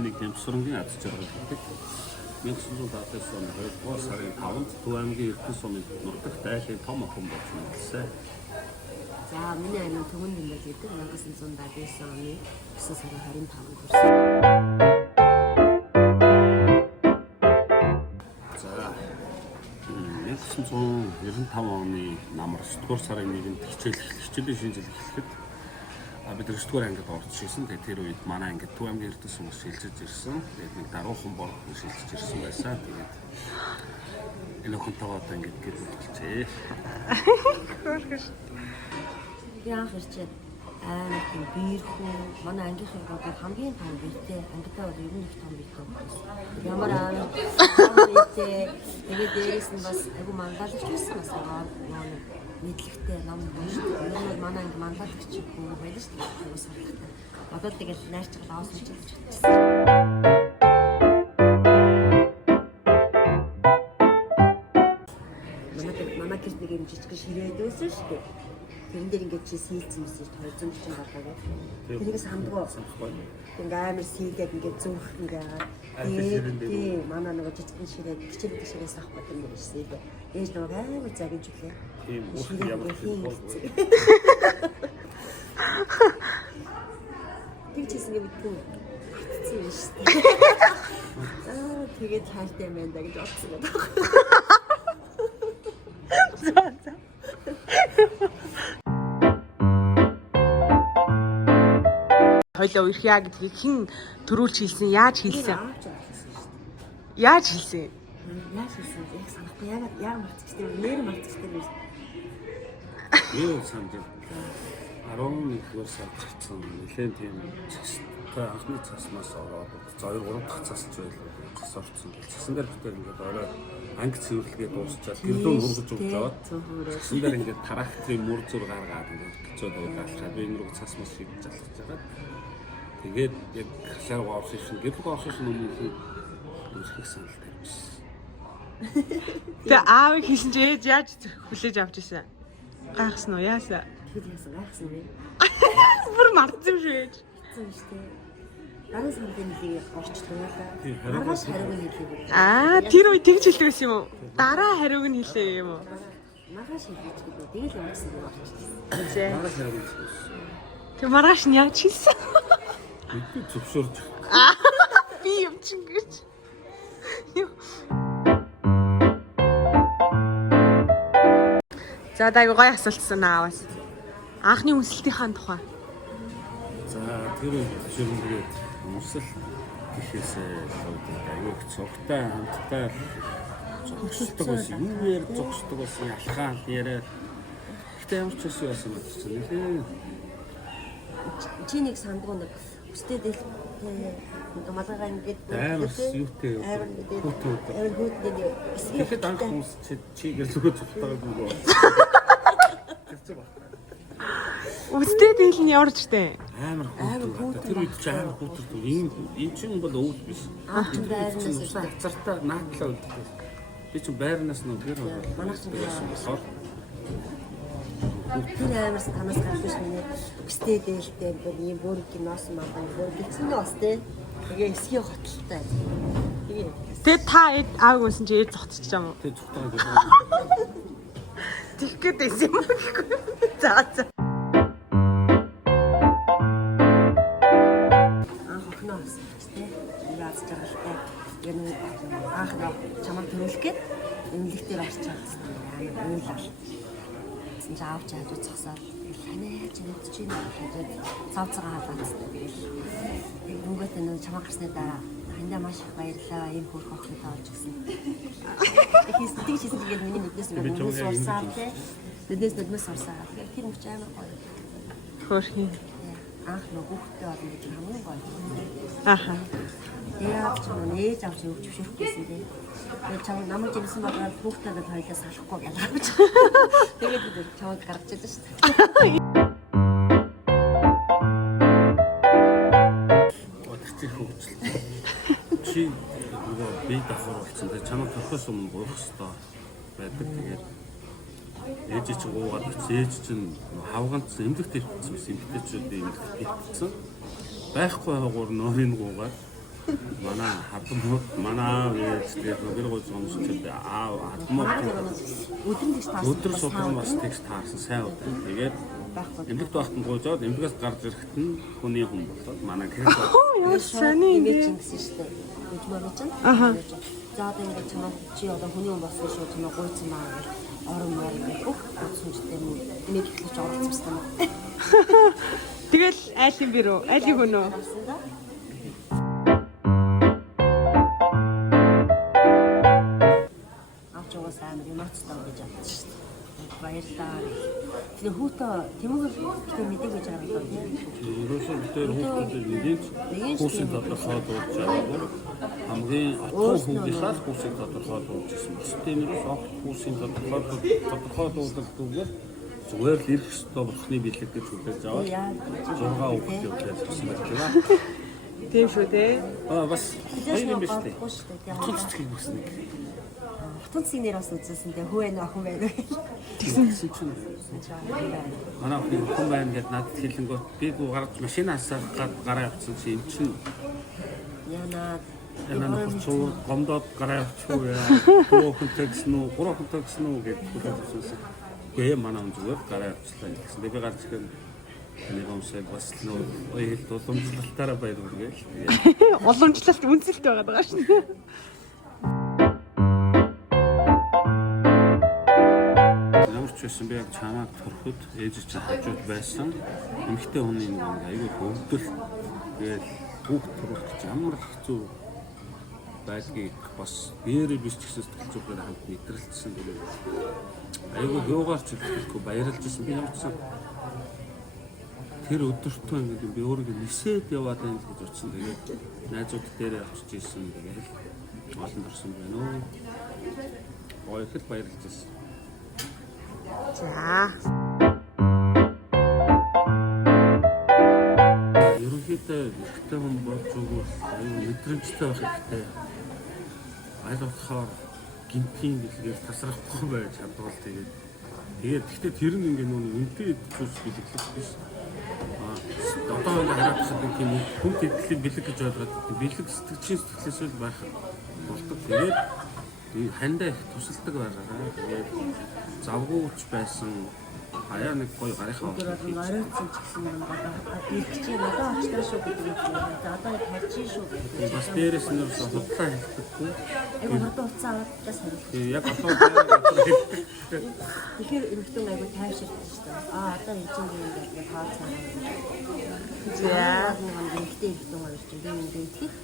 нэг Нямсрангийн аз жаргал гэдэг 1970-аас оны 2-р сарын 5-нд Төв аймгийн Эрдэнэ сумын нутагт айлын том охин болж мэдсэн. За миний аймаг Төвөн Нэмэл гэдэг 1979 оны 9 сарын 25-нд төрсөн. За 1995 оны намар 9-р сарын 1-нд хичээлийн шинэ жил эхлэхэд бид 9-р ангид орж ирсэн. Тэгээд тэр үед манай ангид Төв аймгийн Эрдэнэ сумаас шилжиж ирсэн. Тэгээд нэг даруухан бор шилжиж ирсэн байсан. Тэгээд энэ охинтойгоо одоо ингэж гэр бүлчээ. Би анх ирчээд аймаг биерхүү манай ангийнхын гол хамгийн том биетэй ангидаа бол ер нь их том биетэй байсан. Ямар аймаг биетэй тэгээд дээрээс нь бас айгу мангалагч байсан бас мэдлэгтэй ном уншиж. Ер нь манай анги мангалагч хүн байдаг шүү дээ. Ус хатлагтай. Одоо тэгэл найрчгал аваад уншиж чадчихсан. Манай гэрт нэг юм жижиг ширээд байсан шүү дээ. Тэрэн дээр ингээд чи сэлцэн мэсэж 240 болоо. Тэрийг самдгаа. Ингээ амар сэлгээд ингээд зүрх ингээд. Тийм манай нэг жижиг ширээд хичээлдэг ширээс авахгүй юм байна шүү дээ. Ээж нэг амар загиж үлээ. Тийм уус ямар тийм. Тэр чисэн ингээд битгүү. Хатцсан юм шүү дээ. Тэгээд хайртай юм байна гэж бодсон гэдэг. Хойлоо ирхээ гэдгийг хэн төрүүлж хэлсэн? Яаж хэлсэн? Яаж хэлсэн? Яаж хэлсэн? Яг санахгүй яг мартчихсан. Нэр мартчихсан юм. Юу санд 11-р сард чигсэн. Нэлээд тийм чигстэй анхны цаснаас ороод 2-3 дахь цасч байлаа. Цас орцсон. Цасан дээр битэр ингээд орой анги цэвэрлэгээ дуусчаад гэрдөө мөргөж өгчоод цасан дээр ингээд тракторын мөр зүр гаргаад ингээд гिचээд байгаалчаа би энэ рүү цас мас хийж залгаж байгаа. Тэгээд яг хашаар гоорсон шин гэрэл гоорсон шин өмнө үсгэх санал тавьчихсан. Тэгээ аав хийсэн чи ээж яаж хүлээж авч ирсэн? Гайхсан уу? Яасан? Тэр яасан гайхсан вэ? Бүр мартсан шүү ээж. Зүг шүү дээ. Дараа сарын нэг орчлоо яа. Маргааш хариуг нь хэлээ. Тэр үе тэгж хэлдэг байсан юм уу? Дараа хариуг нь хэлээ юм уу? Маргааш хэлж байгаа. Тэгэл ямарсан юм болчихсон. Маргааш хариуг хэлсэн. Тэг маргааш нь яаж хэлсэн? Би зөвшөөрч. Би юм чин гэж. За дай гоё асуултсан аавас. Анхны үнсэлтийнхаа тухай. За тэр зөвшөөрнгээд үнсэл гэхээсээ аюух цогтой хамттай зогсдог байсан. Юу яар зогсдог байсан алхаан яриад. Гэтэ ямар ч үгүй байсан юм. Чи нэг сандгуу нэг өстэй дэл малгайгаа ингээд амар юутэй ихэд анх хүмүүс чигээр зүгээр зүгтаагүй гоо. Үстэй дээл нь ямар ч дээ. Амар хүүтэй. Тэр үед ч амар хүүтэй. Ийм чинь бол өвд биш. Чи байрнаас хацартаа наадлаа үлдээ. Би ч байрнаас нь гэр ороод манайх ч байсан болохоор тэр амарс танаас гарч миний өстэй дээлтэй ийм бүр киноос маа бүр гитсэн нь бас тий. Тэгээ эсгийн хотолтой. Тэгээ та аав гүйсэн чи ээж зогтчих юм уу? тэг зүгтаа гэдэг. Тэгэх гээд байсан юм гэхгүй. За. Анх охноос тий. Яаж жаргалтай. Яг нэг анх чамд төрүүлэх гээд эмнэлэгтээ барьчихсан. Амар уйлал. Заавч яаж зогсоод танай яаж мэдчихэв гэдэг цавцгаа хаалгаацтай тэгэл өнгөтэй нэг чамаа гарсны дараа хандаа маш их баярлаа энэ хөрх охин тааж гисэн. Тэгж хийсэн тэгээд миний нүднээс нэг сурсаа тий нүднээс сурсаа тэгээд тэр мөч амар гоё. Хөрхи. Анх нөгөө хүүхдээ олон гэж хамгийн гоё. Аха. Яагаад ч юм ээж авч юу зөвшөөрөхгүйсэн дээ. Тэгээд чам намайг жимсэн байгаа хүүхдтэйгээ хоёлаа салахгүй гэж. Тэгээд би чамд гаргаж ирсэн шүү дээ. Өдөртөө хөгжил. Чи нөгөө бие давхар болсон. Тэгээд чамд төрөхөөс өмнө гоох хэрэгтэй байдаг. Тэгээд ээж чинь гуугаад ээж чинь хавганц эмгэгтэй ирсэн эмгэгтэйчүүд эмгэгтэй ирсэн. Байхгүй хаагуур нөрийн гуугаад Манай хадмууд манай ээж тэгээд гэр гойж байгаа юм шиг хадмууд Өдөр нь таарсан. өдөр судлан бас тэгж таарсан сайн удаа. Тэгээд эмгэгт байхад нь гойжоод эмгэгээс гарч ирэхэд нь хүний хүн болоод манай гэр Ямар сони имэж гэсэн шүү дээ. Үжмөр чинь. За одоо ингээд чамаа чи одоо хүний хүн болсон шүү чамаа гойцсон байгаа гэх орон морь бүх сүнжтэй имэж хэлж оролцсон юм. Тэгэл айлын бэр үү? Айлын хүн үү? Авчгаас амар юмцтай гэж бодсон шүү дээ. Баярлалаа. Тэгээ хүүтэ тэмүүгээр ихтэй мэдээг гэж байгаа юм байна. ерөөсөө бид хүүхдүүд нэгэн хүүсийн тодорхой дуулж байгаа. Хамгийн атгуу хүүгийнхаа хүүсийн тодорхой дуулж ирсэн. Бусдын нэрээс огт хүүсийн тодорхой дуулалгүйгээр зүгээр л ирэх ёстой болохны бэлэг гэж хүлээж аваад 6 хүүхэд явуулаад ирсэн байна. Тийм шүү дээ. Бас хоёр юм биш үү? Болохгүй шүү дээ. Тулцгийг бүснэ. Хатунцгийн нэр бас үзсэн дээ. Хүү байна охин байна. Тэгсэн чинь манай хүн байна гэдээ надад хэлэнгөө би гарч машинаас гараа явуулсан чи эн чинь Яна нөхцөл гомдоод гараа явчихгүй яа. 3 хүнтэй гэсэн үү 3 хүнтэй гэсэн үү гэдэг хэлсэн. Гээ манай хүн зүгээр гараа явуулсан гэсэн. Би гарч ирэхэд нэг юмсаа бас нөө хэлт уламжлалтаараа баярлалаа гээл. Уламжлалт үнэлт байгаа шин. Байсан би яг чамаа төрөхөд ээж чинь хажууд байсан. Эмэгтэй хүний нэг юм айгүй хөвдөл гээл хүүхд төрөх гэж ямар хэцүү байдгийг бас биеэрээ биш ч гэсэн сэтгэл зүгээр хамт мэдрэлтсэн гэдэг. Айгүй юугаар ч хэлэхгүй баярлж ирсэн. Би ямар ч сан тэр өдөртөө ингээд би өөрийгөө нисээд яваад байна гэж утсан. Тэгээд найзууд дээрээ очиж ирсэн. Тэгээд олон төрсөн байна уу. Гоё их баярлж ирсэн. За. Ерөнхийдөө ихтэй хүн болж өгвөл аюу мэдрэмжтэй байх хэрэгтэй. Аль болохоор гинтийн дэлгээр тасрахгүй байж чадвал тэгээд гэхдээ тэр нь ингээ нүн үнтэй зүйлс бэлэглэх биш. Одоо ингээ хараад байгаа тийм хүн тэтгэлийн бэлэг гэж ойлгоод бэлэг сэтгэгчийн сэтгэлээс л байх болдог. Тэгээд хандаа их тусалдаг байгаа. Тэгээд завгүйч байсан хаяа нэг гоё гарынхаа оройцсон ч гэсэн юм одоо дэлгчийн одоо очтой шүү гэдэг юм. Одоо тарчин шүү гэдэг. бас дээрээс нь худлаа хэлэхгүй. Айгу хурдан уцаа аваад бас харил. Яг одоо Тэгэхээр эмэгтэй айгу тайвширч шүү дээ. Одоо эцэг юм гэдэг хаацаа. За. Эмэгтэй хоёр чинь би ингээд их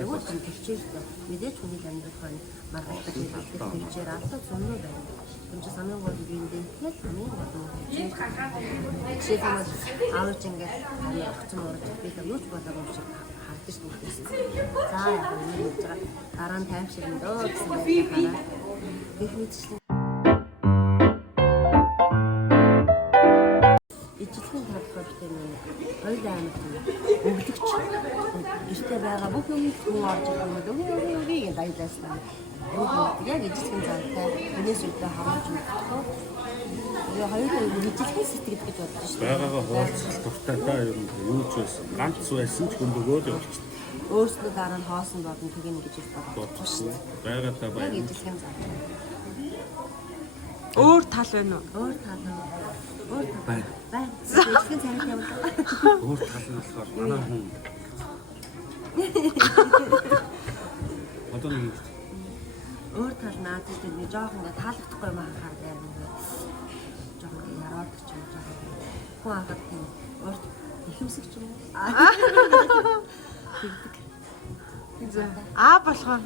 айгу ч төвчөөстэй. Мэдээж хүний амьдрал маань маргалдаг хэлбэр хэмжээр алдаа зөндөө байна. Энд чинь самын гол юм дээр хамгийн гол жишээ нь аавч ингээд явцсан урд би юу ч болоогүй юм шиг хардаж нүгсэн. За яг юм хийж байгаа дараа нь тайвширна дөө гэсэн байна. Гэх мэтчлэн ижлэхэн талбар тийм хоёул аймаг өгдөгч гэртээ байгаа бүх юмыг хүү орж ирэх юм уу гэж даялсан. Яг ижлэхэн зантай өнөөс өдөө харуулж өгдөг. Тэгээ хоёулаа ижлэхэн сэтгэл гэж бодож шүү дээ. байгаагаа хуваалцах дуртай та юу ч байсан. Ганц байсан ч хөндөгөөд явчихсан. Өөрснөө дараа нь хоосон бодно тэгнэ гэж бодож шүү дээ. Байгаатай Яг баяр. ижлэхэн зантай. Өөр тал байна уу? Өөр тал Баяр. бай. Ижлэхэн царай юм байна. Өөр тал нь болохоор манай хүн. Одоо нэг Өөр тал наад чинь нэг жоох ингээ таалагдахгүй юм ахаар байна. Жоох яраад ч юм жоох. Хүн ахад тийм өөрт ихэмсэг ч юм уу. Болохоор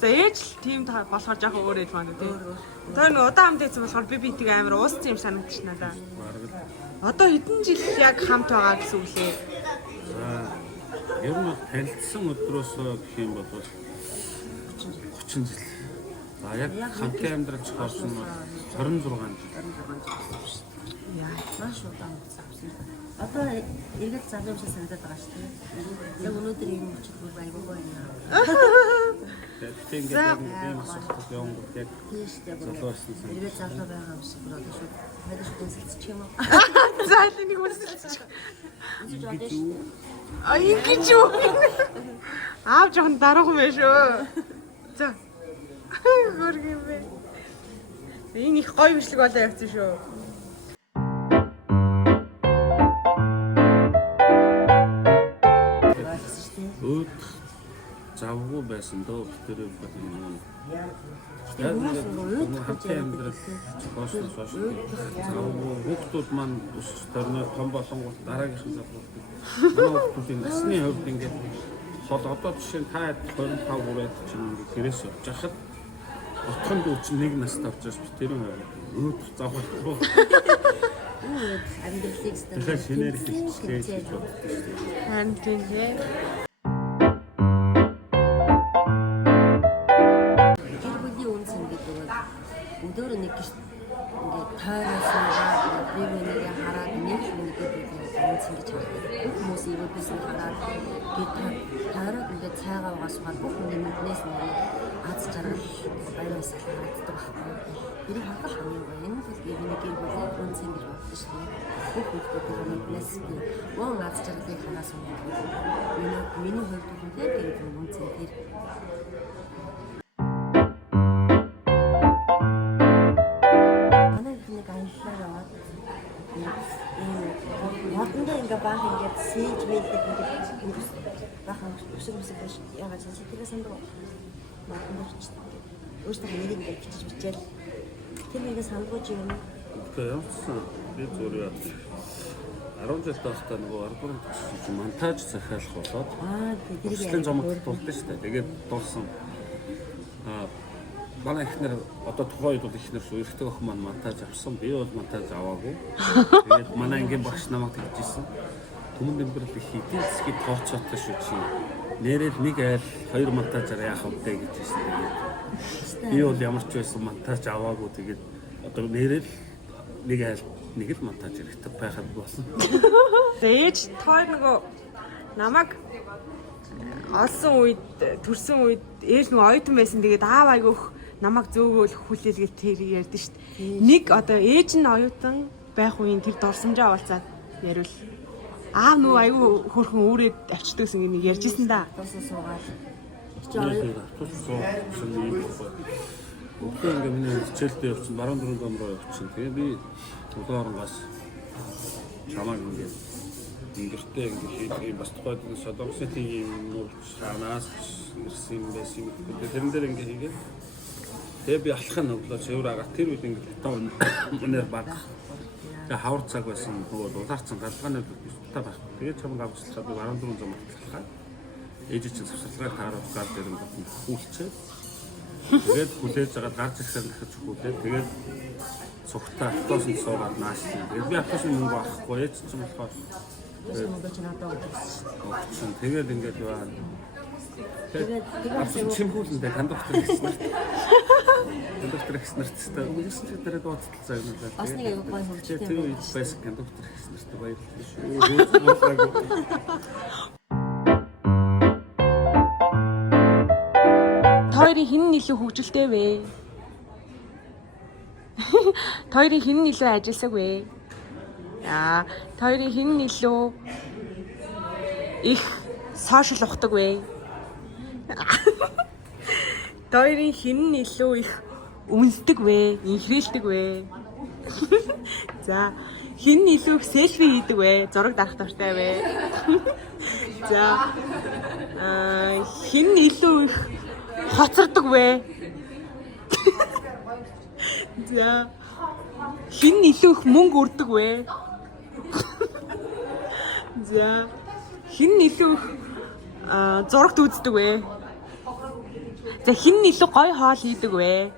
за ээж л тийм болохоор жоохон өөр ээж маань үү. Тэр нэг удаан хамт байсан болохоор би битгий амар ууссан юм санагдчих надаа. Одоо хэдэн жил яг хамт байгаа гэсэн үг лээ. ер нь танилцсан өдрөөс гэх юм бол 30 жил. За яг хамтын амьдралч хоосон бол 26 жил. Яа. Маш удаан болсон. Одоо эргэл залуу шиг санагдаад байгаа шүү дээ. Яг өнөөдөр юм өчигдөр айгүй гоё юм. Тэгээд ингээд ийм асуулт юм яг Тийштэй бүр. залуусан сан. Ирээд залуу байгаа юм шиг болоод шүү. Хайд шүү үнсэлчих юм уу? За нэг үнсэлчих. Ингэж юу? А ингэж юу? Аав жоохон дараахан байх шүү. За. Хөрг юм бэ. Энэ их гоё бичлэг болоо явцсан шүү. Өөд завгүй байсан дөө тэр юм. Яг нэг хатан амьдрал босноос хойш завгүй хүүхдүүд маань өсч төрнө том болонгууд дараагийнхан залууд. Манай хүүхдийн насны хувьд ингээд хол одоо жишээ нь та 25 хүрээд чинь ингээд гэрээс явж хахад отхон дүү чинь нэг настай авчирч тэр юм өөд завхахгүй. Амьдралыг Тэгэхээр шинээр хэлчихээ гэж боддог шүү дээ. Харин тийм ээ. Өдөр нэг гişт ингээд тойроосоо бивэнийг хараад нэг л үнэхээр үнс ингэж хардаг. Бүх хүмүүс ирээдүйс нь хараад гээд тойроод ингээд цайгаа угаасгаад бүх хүний мэднээс нь аз жаргал баяраас харагддаг байхгүй. Тэрийг хадгалах хамгийн гоё. Энэ бол бивэнийг гэрбүүл үнс ингэж боддог шүү дээ. Бүх хүмүүсийн мэднээс би гоо аз жаргалыг ханаас ундаг. Миний хувьд үнэхээр гэрбүүл үнс энэ баах ингээд сэж мэлдэг ингээд баахан өсөг биш ягаад ч сэтгэлээ сандаа мартаж өөртөө нэрийг ингээд бичиж бичээл тэр нэгэ сандгууч юм. Тэгээ явсан би зүгээр 10 жил таахтаа нөгөө арбан төгсөж монтаж захиалах болоод тэрийг зомог дуулдаг шүү дээ. Тэгээд дуулсан. Манай ихнэр одоо тухайн үед бол ихнэр шүү эрэгтэй охин маань монтаж авсан. Би бол монтаж аваагүй. Тэгээд манай ангийн багш намайг тэгжсэн. Түмэн дэмбэрэл их эдийн засгийн тооцоотой шүү чи. Нэрэл нэг айл 2 монтажаар яах вэ гэж хэлсэн. Тэгээд би бол ямар ч байсан монтаж аваагүй. Тэгээд одоо нэрэл нэг айл нэг л монтаж хэрэгтэй байхад болсон. Ээж тоо нөгөө намайг олсон үед төрсөн үед ээж нөгөө оюутан байсан. Тэгээд аав айгүйх намайг зөөгөөл хүлээлгээл тэр ярьдэн шүү дээ. Нэг одоо ээж нь оюутан байх үеийн тэр дурсамжаа уулзаад яриул. Аав нөгөө айгүй хөрхөн өөрөөд авчдагсан юм ярьжсэн да. Тусаа суугаад. Өглөө ингээ миний хичээлдээ явсан баруун дөрөв гомроо явсан. Тэгээ би улаангаас чамаг ингээ гэртээ ингээ хийх бас тухайд содомсны юм шанаас ирсэн байсан. Тэрэн дээр ингээ хийгээд тэгээ би алхах өглөө цэвэр агаа тэр үед ингээ тоо өнөр баг. Тэгээ хавар цаг байсан нөгөө улаарцсан галгааны та байх. Тэгээ чамаг авчлаа би 14 зам алхах. Ээж чинь завсарлагаар таарах гарч ирэн батн хүлчээ. Тэгээд хүлээж байгаа гарч ирэхээр дахиж хүлээд тэгээд цогтой автосын суугаад наашсан. Тэгээд би автосын мөнгө авахгүй ээж чинь болохоор мөнгө чинь одоо өгсөн. Тэгээд ингээд яваа. Тэгээд чимхүүлэндээ кондуктор гэсэн. Кондуктор гэснээр тест үгүйсэн чи дараа дууцлаа юм байна. Бас нэг аягүй гоё хурцтай. Тэр үед байсан кондуктор гэснээр баярлалаа шүү. Тойрын хин нь илүү хөвгөлтэй вэ? Тойрын хин нь илүү ажилласаг вэ? Тойрын хин нь илүү их сошиал ухдаг вэ? Тойрын хин нь илүү их үнэлдэг вэ? Инхрээлдэг вэ? За, хин нь илүү их селфи хийдэг вэ? Зураг дарах дуртай вэ? За, хин нь илүү их хоцордог вэ? За. Хин илүү их мөнгө өрдөг вэ? За. Хин илүү их зурагт үздэг вэ? За хин илүү гоё хоол хийдэг вэ?